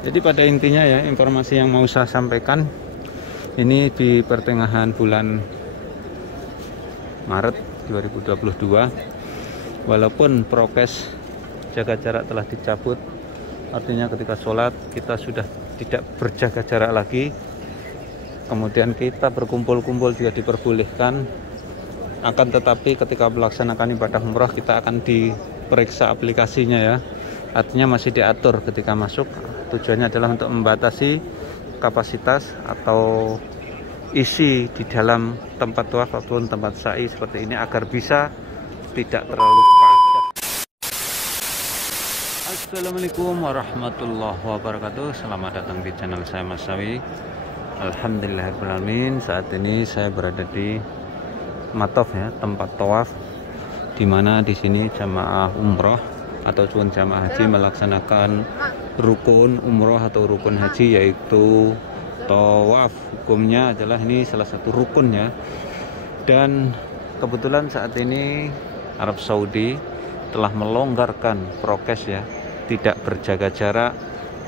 Jadi pada intinya ya, informasi yang mau saya sampaikan ini di pertengahan bulan Maret 2022, walaupun prokes jaga jarak telah dicabut, artinya ketika sholat kita sudah tidak berjaga jarak lagi, kemudian kita berkumpul-kumpul juga diperbolehkan, akan tetapi ketika melaksanakan ibadah umroh kita akan diperiksa aplikasinya ya, artinya masih diatur ketika masuk. Tujuannya adalah untuk membatasi kapasitas atau isi di dalam tempat tawaf ataupun tempat sa'i seperti ini agar bisa tidak terlalu padat. Assalamualaikum warahmatullahi wabarakatuh. Selamat datang di channel saya Mas Sawi. Alhamdulillahirrahmanirrahim. Saat ini saya berada di Matof ya, tempat tawaf, dimana di sini jamaah umroh atau jamaah haji melaksanakan rukun umroh atau rukun haji, yaitu tawaf. Hukumnya adalah ini salah satu rukun ya. Dan kebetulan saat ini Arab Saudi telah melonggarkan prokes ya, tidak berjaga jarak,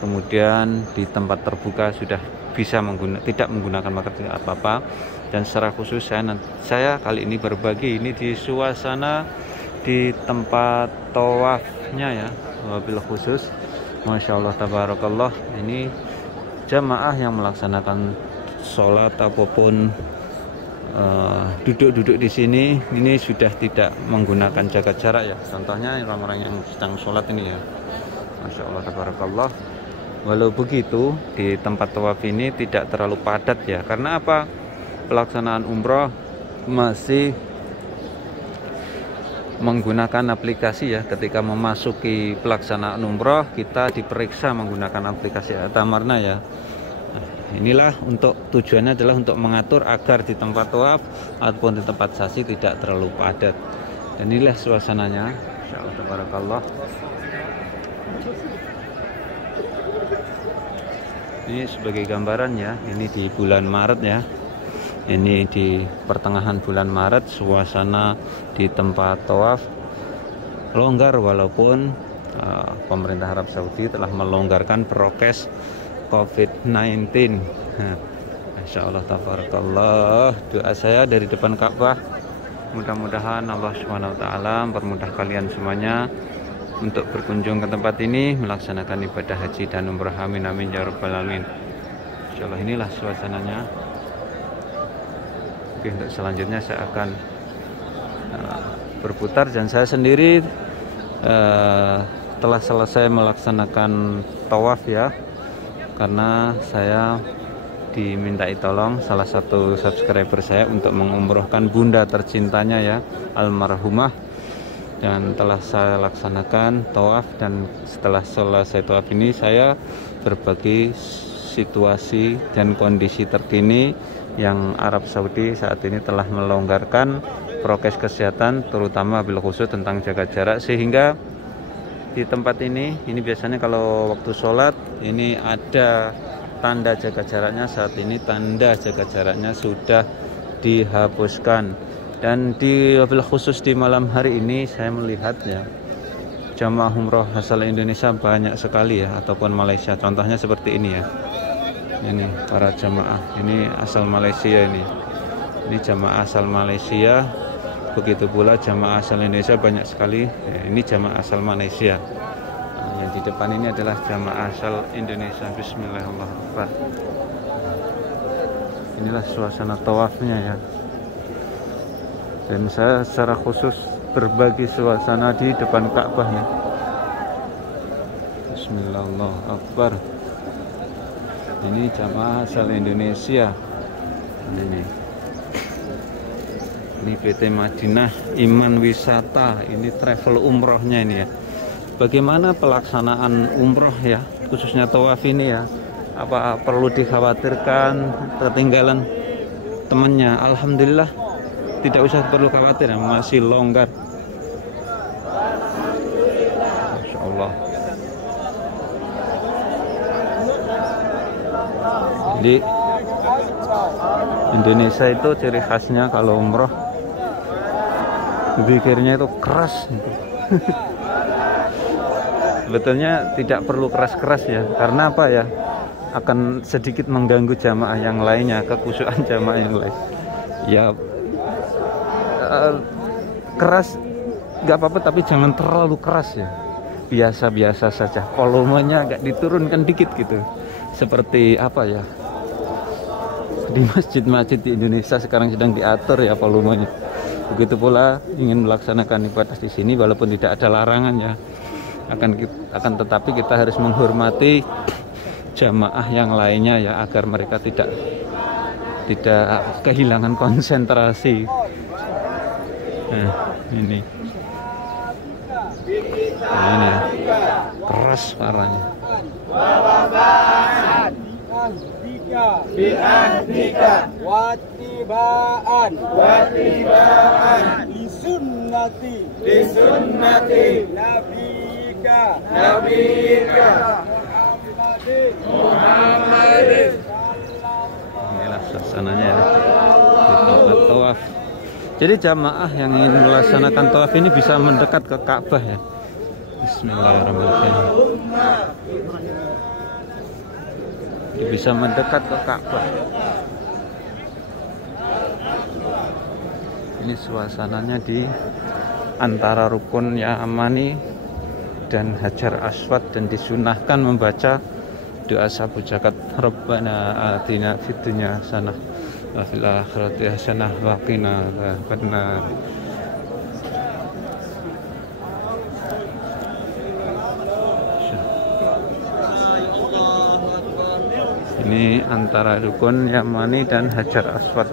kemudian di tempat terbuka sudah bisa tidak menggunakan masker apa-apa. Dan secara khusus saya kali ini berbagi ini di suasana di tempat tawafnya ya, wabil khusus Masya Allah tabarakallah, ini jamaah yang melaksanakan sholat ataupun duduk-duduk di sini ini sudah tidak menggunakan jaga jarak ya. Contohnya orang-orang yang sedang sholat ini ya, Masya Allah tabarakallah. Walau begitu di tempat tawaf ini tidak terlalu padat ya, karena apa? Pelaksanaan umroh masih menggunakan aplikasi ya. Ketika memasuki pelaksanaan umroh kita diperiksa menggunakan aplikasi Tamarna ya. Nah, inilah untuk tujuannya adalah untuk mengatur agar di tempat tawaf ataupun di tempat sasi tidak terlalu padat. Dan inilah suasananya, insyaallah tabarakallah. Ini sebagai gambaran ya, ini di bulan Maret ya. Ini di pertengahan bulan Maret, suasana di tempat tawaf longgar, walaupun pemerintah Arab Saudi telah melonggarkan prokes COVID-19. Insya Allah tabarakallah. Doa saya dari depan Ka'bah, mudah-mudahan Allah SWT mempermudah kalian semuanya untuk berkunjung ke tempat ini melaksanakan ibadah haji dan umrah. Amin amin ya rabbal alamin. Insya Allah inilah suasananya. Oke, untuk selanjutnya saya akan berputar, dan saya sendiri telah selesai melaksanakan tawaf ya, karena saya dimintai tolong salah satu subscriber saya untuk mengumrohkan bunda tercintanya ya, almarhumah, dan telah saya laksanakan tawaf. Dan setelah selesai tawaf ini saya berbagi situasi dan kondisi terkini yang Arab Saudi saat ini telah melonggarkan prokes kesehatan, terutama bil khusus tentang jaga jarak, sehingga di tempat ini biasanya kalau waktu sholat ini ada tanda jaga jaraknya. Saat ini tanda jaga jaraknya sudah dihapuskan. Dan di wabil khusus di malam hari ini saya melihatnya jamaah umroh asal Indonesia banyak sekali ya, ataupun Malaysia. Contohnya seperti ini ya, ini para jamaah ini asal Malaysia, ini jamaah asal Malaysia. Begitu pula jamaah asal Indonesia banyak sekali ya, ini jamaah asal Malaysia. Yang di depan ini adalah jamaah asal Indonesia. Bismillahirrahmanirrahim. Inilah suasana tawafnya ya. Dan saya secara khusus berbagi suasana di depan Ka'bah ya. Bismillahirrahmanirrahim. Ini jamaah asal Indonesia. Ini PT Madinah Iman Wisata. Ini travel umrohnya ini ya. Bagaimana pelaksanaan umroh ya, khususnya tawaf ini ya? Apa perlu dikhawatirkan ketinggalan temannya? Alhamdulillah tidak usah perlu khawatir, masih longgar. Masya Allah. Jadi Indonesia itu ciri khasnya kalau umroh zikirnya itu keras. Sebetulnya tidak perlu keras-keras ya, karena apa ya, akan sedikit mengganggu jamaah yang lainnya, kekhusyuan jamaah yang lain. Ya keras nggak apa-apa, tapi jangan terlalu keras ya, biasa-biasa saja, volumenya agak diturunkan dikit gitu, seperti apa ya, di masjid-masjid di Indonesia sekarang sedang diatur ya volumenya. Begitu pula ingin melaksanakan ibadah di sini, walaupun tidak ada larangan ya, akan tetapi kita harus menghormati jamaah yang lainnya ya, agar mereka tidak kehilangan konsentrasi. Nah ini ya, keras suaranya. Watibaan disunnati nabika Muhammadin. Inilah suasananya ya, di tempat tawaf. Jadi jamaah yang ingin melaksanakan tawaf ini bisa mendekat ke Ka'bah ya. Bismillahirrahmanirrahim. Bisa mendekat ke Ka'bah. Ini suasananya di antara rukun Yamani dan Hajar Aswad, dan disunahkan membaca doa sabu zakat, Rabbana atina fid dunya hasanah wa fil akhirati hasanah wa qina adzabannar. Ini antara rukun Yamani dan Hajar Aswad.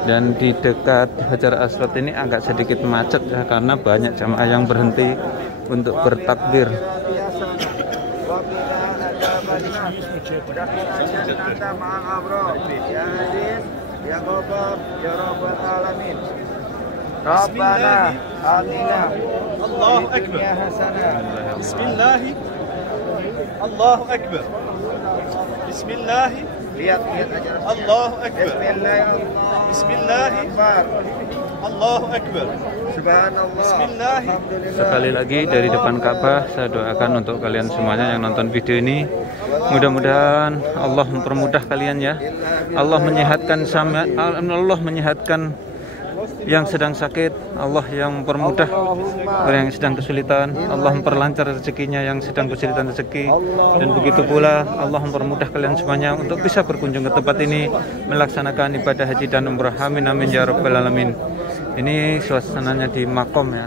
Dan di dekat Hajar Aswad ini agak sedikit macet ya, karena banyak jamaah yang berhenti untuk bertakbir. Rabbana atina Allahu akbar. Bismillah. Allahu akbar. Bismillah. Lihat aja. Allahu akbar. Bismillah. Allahu akbar. Subhanallah. Bismillah. Sekali lagi dari depan Ka'bah, saya doakan untuk kalian semuanya yang nonton video ini, mudah-mudahan Allah mempermudah kalian ya. Allah menyehatkan yang sedang sakit, Allah yang mempermudah orang yang sedang kesulitan, Allah memperlancar rezekinya yang sedang kesulitan rezeki, dan begitu pula Allah mempermudah kalian semuanya untuk bisa berkunjung ke tempat ini melaksanakan ibadah haji dan umrah. Amin amin ya rabbal alamin. Ini suasananya di makom ya.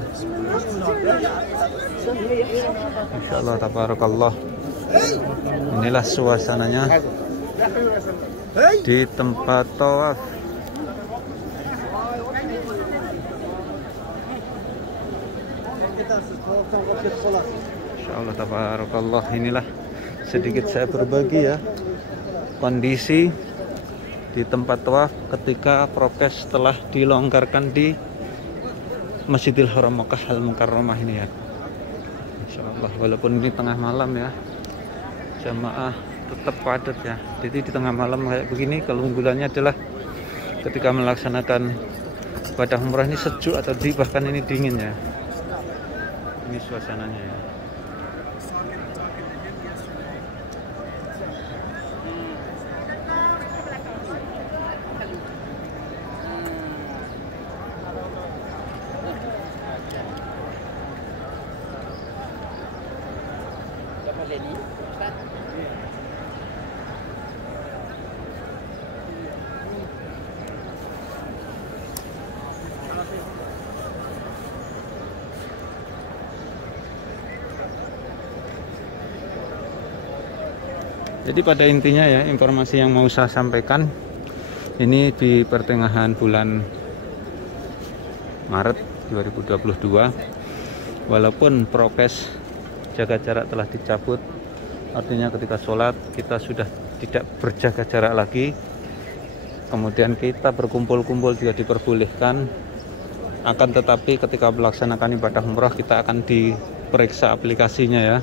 Insyaallah tabarakallah. Inilah suasananya di tempat tawaf. Insyaallah tabarakallah. Inilah sedikit saya berbagi ya kondisi di tempat tawaf ketika prokes telah dilonggarkan di Masjidil Haram Makkah Al-Mukarramah ini ya. Insyaallah walaupun ini tengah malam ya, jamaah tetap padat ya. Jadi di tengah malam kayak begini, keunggulannya adalah ketika melaksanakan ibadah umrah ini sejuk atau bahkan ini dingin ya. Ini suasananya ya. Jadi pada intinya ya, informasi yang mau saya sampaikan ini di pertengahan bulan Maret 2022, walaupun prokes jaga jarak telah dicabut, artinya ketika sholat kita sudah tidak berjaga jarak lagi, kemudian kita berkumpul-kumpul juga diperbolehkan, akan tetapi ketika melaksanakan ibadah umrah kita akan diperiksa aplikasinya ya,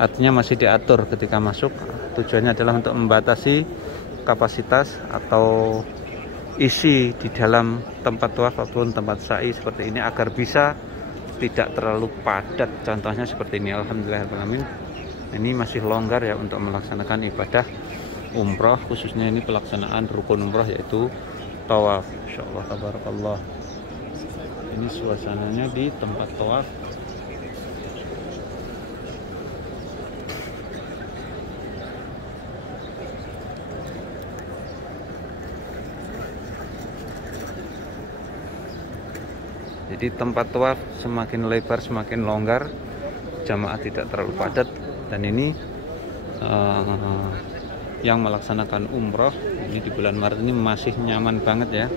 artinya masih diatur ketika masuk. Tujuannya adalah untuk membatasi kapasitas atau isi di dalam tempat tawaf ataupun tempat sa'i seperti ini, agar bisa tidak terlalu padat, contohnya seperti ini. Alhamdulillahirrahmanirrahim, ini masih longgar ya untuk melaksanakan ibadah umroh, khususnya ini pelaksanaan rukun umroh yaitu tawaf. Insyaallah tabarakallah. Ini suasananya di tempat tawaf. Jadi tempat tawaf semakin lebar, semakin longgar, jamaah tidak terlalu padat, dan ini yang melaksanakan umroh ini di bulan Maret ini masih nyaman banget ya.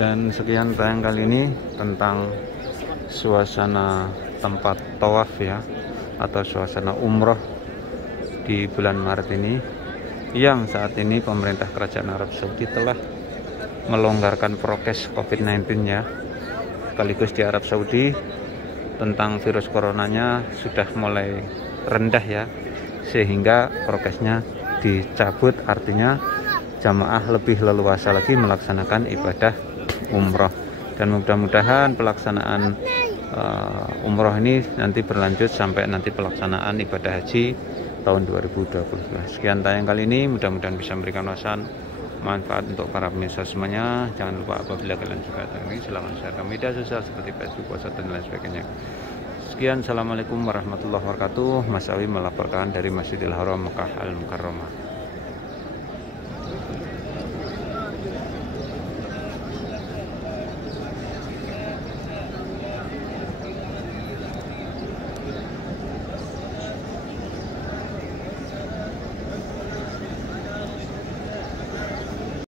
Dan sekian tayang kali ini tentang suasana tempat tawaf ya, atau suasana umroh di bulan Maret ini, yang saat ini pemerintah kerajaan Arab Saudi telah melonggarkan prokes COVID-19 ya. Sekaligus di Arab Saudi tentang virus coronanya sudah mulai rendah ya, sehingga prokesnya dicabut, artinya jamaah lebih leluasa lagi melaksanakan ibadah umroh. Dan mudah-mudahan pelaksanaan umroh ini nanti berlanjut sampai nanti pelaksanaan ibadah haji tahun 2022. Sekian tayang kali ini, mudah-mudahan bisa memberikan wawasan manfaat untuk para pemirsa semuanya. Jangan lupa apabila kalian suka ini, silahkan share ke media sosial seperti Facebook, WhatsApp, dan lain sebagainya. Sekian, assalamualaikum warahmatullahi wabarakatuh. Mas Awi melaporkan dari Masjidil Haram Mekah Al Mukarramah.